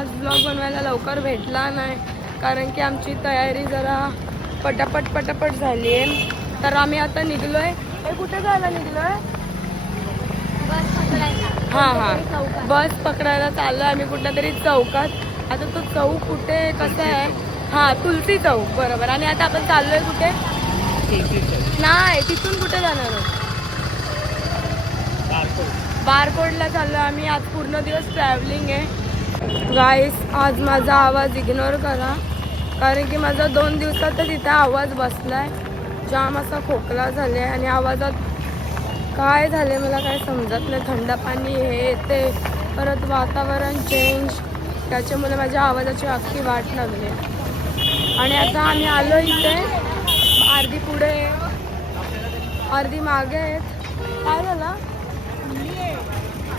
आज व्लॉग बनवायला लवकर भेटला नाही, कारण की आमची तयारी जरा पटापट झाली आहे. तर आम्ही आता निघलोय. हे कुठे जायला निघलोय? हां बस पकडायला चाललोय आम्ही कुठल्या तरी चौकात. आता तो चौक कुठे कसा आहे? हां, तुलसी चौक, बरोबर. आणि आता आपण चाललोय कुठे? नाही, तिथून कुठे जाणार आहोत? बारकोडला चाललोय आम्ही. आज पूर्ण दिवस ट्रॅव्हलिंग आहे गाईस. आज माझा आवाज इग्नोर करा, कारण की माझा 2 दिवसात तिथे आवाज बसलाय. जाम असा खोकला झाले आणि आवाजात काय झाले मला काय समजत नाही. थंड पाणी हे ते, परत वातावरण चेंज, त्याच्यामुळे माझ्या आवाजाची अख्खी वाट लागली. आणि आता आम्ही आलो इथे. अर्धी पुढे अर्धी मागे आहेत. काय झालं?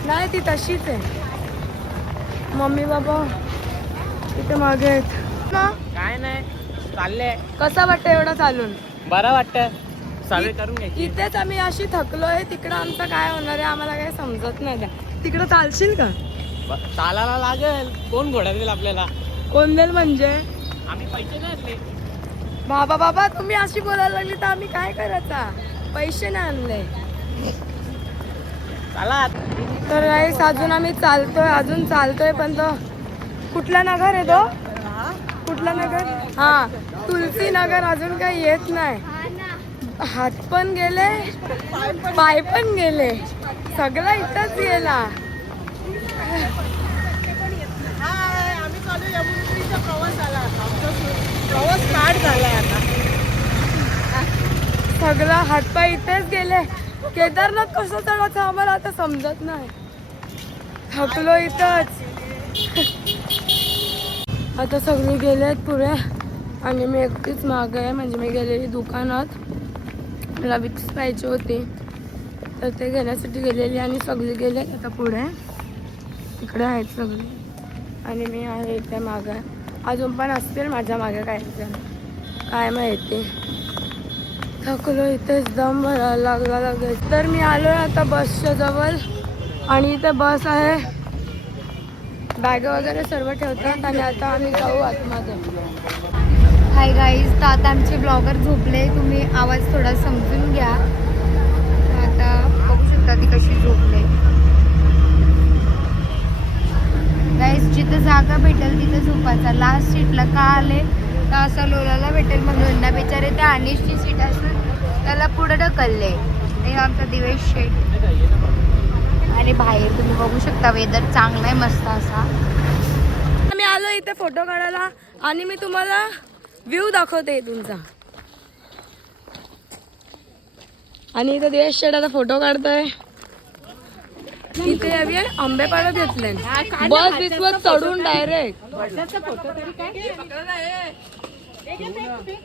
नाही, ती तशीच आहे. मम्मी बाबा इथे मागे आहेत ना. काय नाही, चाललंय. कसं वाटतं एवढं चालून? बरं वाटतं. सवय करून घ्यायची. इथेच आम्ही अशी थकलोय. तिकडं आमचं काय होणार आहे आम्हाला काही समजत नाही. तिकडं चालशील का? चालायला लागेल. कोण घोडा देईल आपल्याला? कोण देईल म्हणजे? आम्ही पैसे नाही आणले. बाबा तुम्ही अशी बोलायला लागली तर आम्ही काय करायचा? पैसे नाही आणले. चला. तर गाईस अजून आम्ही चालतोय पण तो कुठला नगर आहे तो? कुठला नगर? हा, तुलसी नगर. अजून काही येत नाही. हात पण गेले, पाय पण गेले, सगळं इथंच गेला. आम्ही चालू यमुनेत्रीचा प्रवास आला. आमचा प्रवास स्टार्ट झालाय आता. सगळं हातपाय इथेच गेले. केदारनाथ कसं चढायचं आम्हाला आता समजत नाही. थकलो इथंच. आता सगळे गेलेत पुढे आणि मी एकटीच मागे आहे. म्हणजे मी गेलेली दुकानात, मला विक्स पाहिजे होती तर ते घेण्यासाठी गेलेली आणि सगळे गेले आता पुढे. इकडे आहेत सगळे आणि मी आहे इथे मागे. अजून पण असतील माझ्या मागे काही जण, काय माहिती. थकलो इथेच, दम भरायला लागला लगेच. तर मी आलो आहे आता बसच्या जवळ आणि इथे बस आहे. बॅग वगैरे सर्व ठेवतात आणि आता आम्ही जाऊ आतमध्ये. हाय गाईज, तर आता आमचे ब्लॉगर झोपले. तुम्ही आवाज थोडा समजून घ्या. आता बघू शकता ती कशी झोपले. गाईज, जिथं जागा भेटेल तिथं झोपायचा. लास्ट सीटला का आले तर असं लोलाला भेटेल म्हणून ना. बिचारे त्या अनिशची सीट असून त्याला पुढे ढकलले. हे आमचा दिवेश शेठ. आणि बाहेर तुम्ही बघू शकता वेदर चांगला आहे, मस्त असा. आम्ही आलो इथे फोटो काढायला आणि मी तुम्हाला व्ह्यू दाखवते तुमचा. आणि इथे दिवेश शेठाचा फोटो काढतोय. इथे हवी आंबे पाडत घेतले. बस बिसवर चढून डायरेक्ट.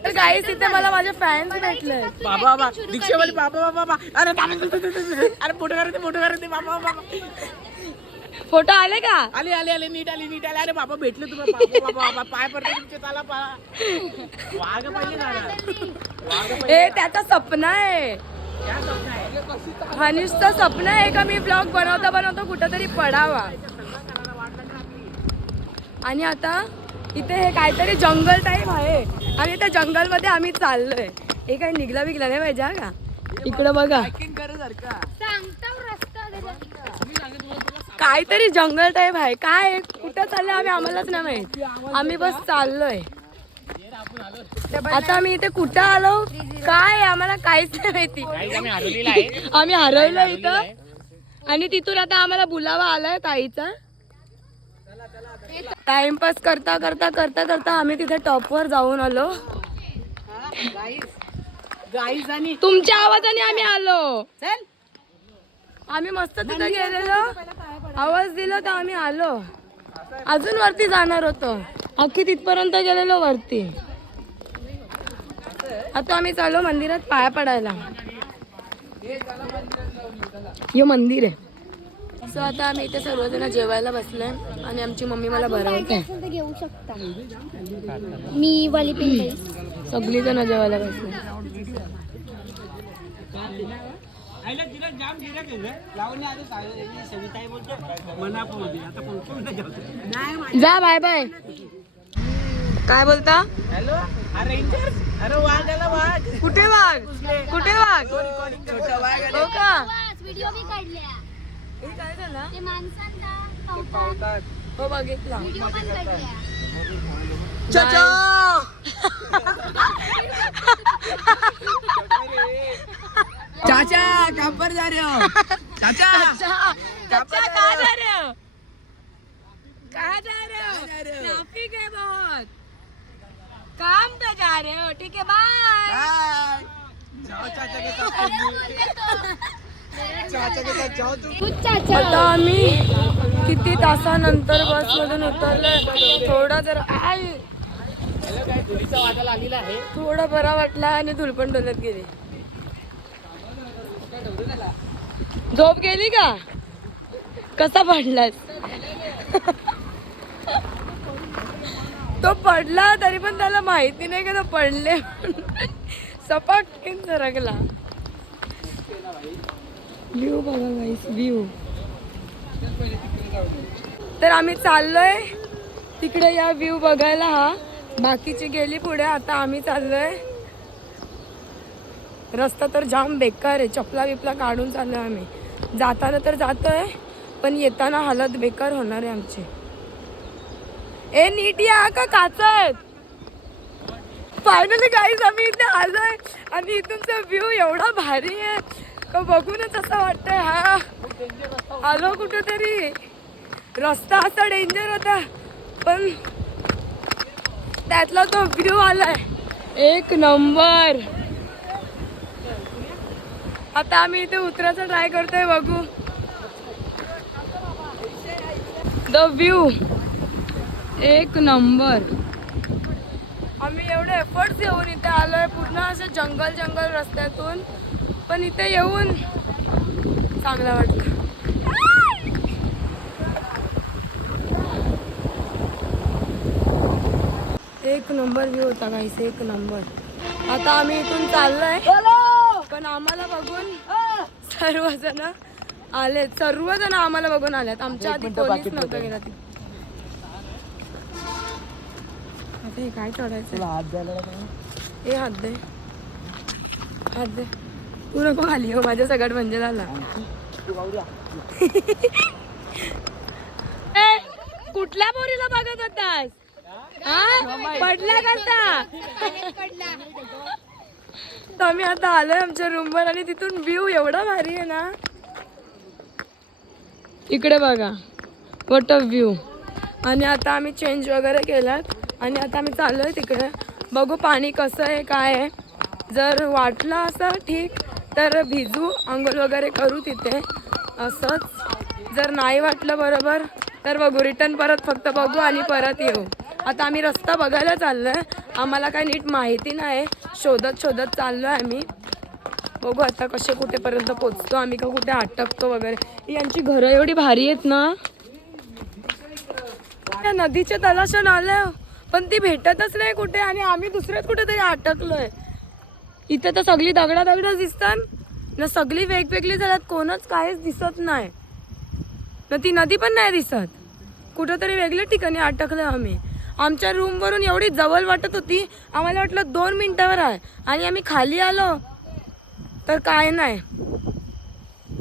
तर गाईस इथे मला माझे फॅन्स भेटले. बाबा दीक्षावाली बाबा. अरे फोटो करते बाबा. फोटो आले का? आले नीट आले. अरे बाबा भेटले तुम्ही. बाबा पाय पडते तुमचे. चला वाघ पहिले झाला. ए त्याचा सपना आहे. हनीशचा सपना आहे का मी ब्लॉग बनवता कुठेतरी पडावा. आणि आता इथे हे काहीतरी जंगल टाईप आहे आणि त्या जंगल मध्ये आम्ही चाललोय. हे काही निघला बिगला नाही पाहिजे का? इकडं बघा, काहीतरी जंगल टाईप आहे. काय कुठं चाललंय आम्ही आम्हालाच नाही माहित. आम्ही बस चाललोय. आता आम्ही इथे कुठं आलो काय आम्हाला काहीच नाही माहिती. आम्ही हरवलो इथं आणि तिथून आता आम्हाला बुलावा आलाय ताईचा. टाइमपास करता आम्ही तिथे टॉपवर जाऊन आलो. तुमच्या आवाजाने आम्ही आलो. आम्ही मस्त तिथे गेलेलो, आवाज दिला तर आम्ही आलो. अजून वरती जाणार होतो, अख्खी तिथपर्यंत गेलेलो वरती. आता आम्ही चाललो मंदिरात पाया पडायला. हे मंदिर आहे. सो आता आम्ही इथे सर्वजण जेवायला बसलोय आणि आमची मम्मी मला भरवते. घेऊ शकता मी वाली पिंपळी. सगळी जण जेवायला बसले. जा बाय बाय. काय बोलता? Hello ranger. अरे वाघ आला वाघ. कुठे वाघ? कुठे वाघ? छोटा वाघ आला. हो का? व्हिडिओ बी काढल्या हे काय झालं? ते माणसांना पावतात. हो बघितला. व्हिडिओ पण काढल्या. चाचा कहाँ पर जा रहे हो? चाचा कहाँ जा रहे हो? कहाँ जा रहे हो? ट्रैफिक है बहुत. काम पे जा रहे हो? ठीक है बाय. हाय. जाओ चाचा के साथ. चाचा के साथ जाओ तुम. आता आम्ही किती तासानंतर बसमधून उतरलोय. थोडा जर धुळीचा वाजायला आलेला आहे. थोडा बरा वाटला आणि धूळ पण डोलत गेली. झोप गेली का? कसा पडलास? तो पडला तरी पण त्याला माहिती नाही का तो पडले. सपाटकीन सरकला. व्ह्यू बघा गाईस व्ह्यू. तर आम्ही चाललोय तिकडे या व्ह्यू बघायला. हा बाकीची गेली पुढे. आता आम्ही चाललोय. रस्ता तर जाम बेकार आहे. चपला बिपला काढून चाललोय आम्ही. जाताना तर जातोय पण येताना हालत बेकार होणार आहे आमची. ए नीट या का काच आहेत. फायनली गाईज आम्ही इथे आलोय आणि इथूनचा व्ह्यू एवढा भारी आहे का बघूनच असं वाटतंय हा आलो कुठेतरी. रस्ता असा डेंजर होता पण त्यातला तो व्ह्यू आलाय एक नंबर. आता आम्ही इथे उतरायचा ट्राय करतोय. बघू द व्ह्यू एक नंबर. आम्ही एवढे एफर्ट्स घेऊन इथे आलोय पूर्ण असं जंगल जंगल रस्त्यातून पण इथे येऊन चांगलं वाटतं. एक नंबर व्ह्यू होता गाईस एक नंबर. आता आम्ही इथून चाललोय पण आम्हाला बघून सर्वजण आलेत. सर्वजण आम्हाला बघून आलेत. आमच्या आधी कोणीच नव्हतं गेला तिथे. आता हे काय चढायचं? हे हात दे हात दे. तू नको खाली हो माझ्या सगळ्यात म्हणजे झाला. कुठल्या पोरीला बघत होतास? पडला कसा? तर आम्ही आता आलोय आमच्या रूमवर आणि तिथून व्ह्यू एवढा भारी आहे ना. इकडे बघा व्हॉट अ व्ह्यू. आणि आता आम्ही चेंज वगैरे केलात आणि आता आम्ही चाललोय तिकडे. बघू पाणी कसं आहे काय आहे. जर वाटलं असं ठीक तर भिजू आंघोळ वगैरे करू तिथे असंच. जर नाही वाटलं बरोबर तर बघू रिटर्न परत फक्त बघू आणि परत येऊ. आता आम्ही रस्ता बघायला चाललोय. आम्हाला काय नीट माहिती नाही. शोधत शोधत चाललोय आम्ही. बघू आता कसे कुठेपर्यंत पोचतो आम्ही का कुठे अटकतो वगैरे. यांची घरं एवढी भारी आहेत ना. त्या नदीच्या तलाशान आलोय पण ती भेटतच नाही कुठे आणि आम्ही दुसऱ्याच कुठेतरी अटकलोय. इथे तर सगळी दगडा दगडच दिसतात ना. सगळी वेगवेगळी झाल्यात. कोणच काहीच दिसत नाही ना. ती नदी पण नाही दिसत. कुठेतरी वेगळ्या ठिकाणी अटकलोय आम्ही. आमच्या रूमवरून एवढी जवळ वाटत होती. आम्हाला वाटलं 2 मिनिटावर आहे आणि आम्ही खाली आलो तर काय नाही.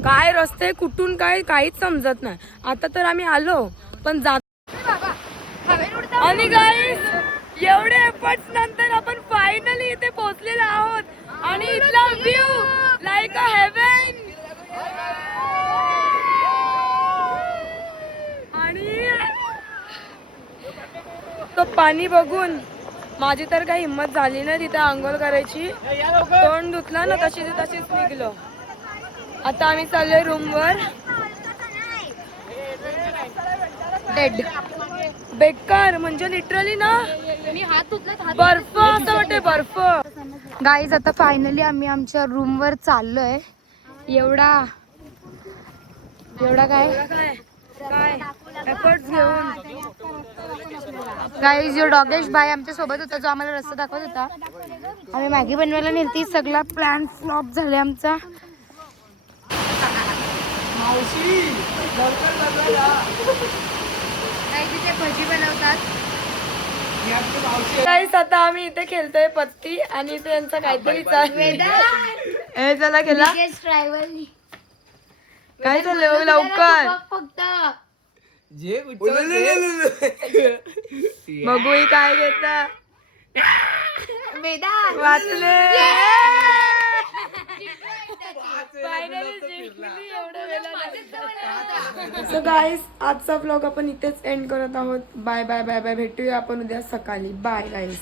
काय रस्ते कुठून काय काहीच समजत नाही. आता तर आम्ही आलो पण जात. आणि गाईस एवढे एफर्ट्स नंतर आपण फायनली इथे पोहोचलेलो आहोत आणि इथला व्ह्यू लाईक अ हेवन. आणि तो पाणी बघून माझी तर काही हिंमत झाली नाही तिथे आंघोळ करायची. तोंड धुतला ना तशीच निघलो. आता आम्ही चाललोय रूमवर. डेड बेकार म्हणजे लिटरली ना बर्फ असं वाटते बर्फ. गाईज आता फायनली आम्ही आमच्या रूमवर चाललोय. एवढा काय एफर्ट्स घेऊन. गाईज यो डॉगेश बाय आमच्या सोबत होता जो आम्हाला रस्ता दाखवत होता. आम्ही मॅगी बनवायला नेलती. सगळा प्लॅन फ्लॉप झाला आमचा. काही तिथे भजी बनवतात. काहीच आता आम्ही इथे खेळतोय पत्ती आणि इथे यांचं काहीतरी चालू चला गेला ट्रॅव्हल काय चाललंय लवकर फक्त जे बघू ही काय घेत वेदांत वाचले सो गाईस आजचा व्लॉग आपण इथेच एंड करत आहोत. Bye bye bye bye. भेटूया आपण उद्या सकाळी. बाय गाईस.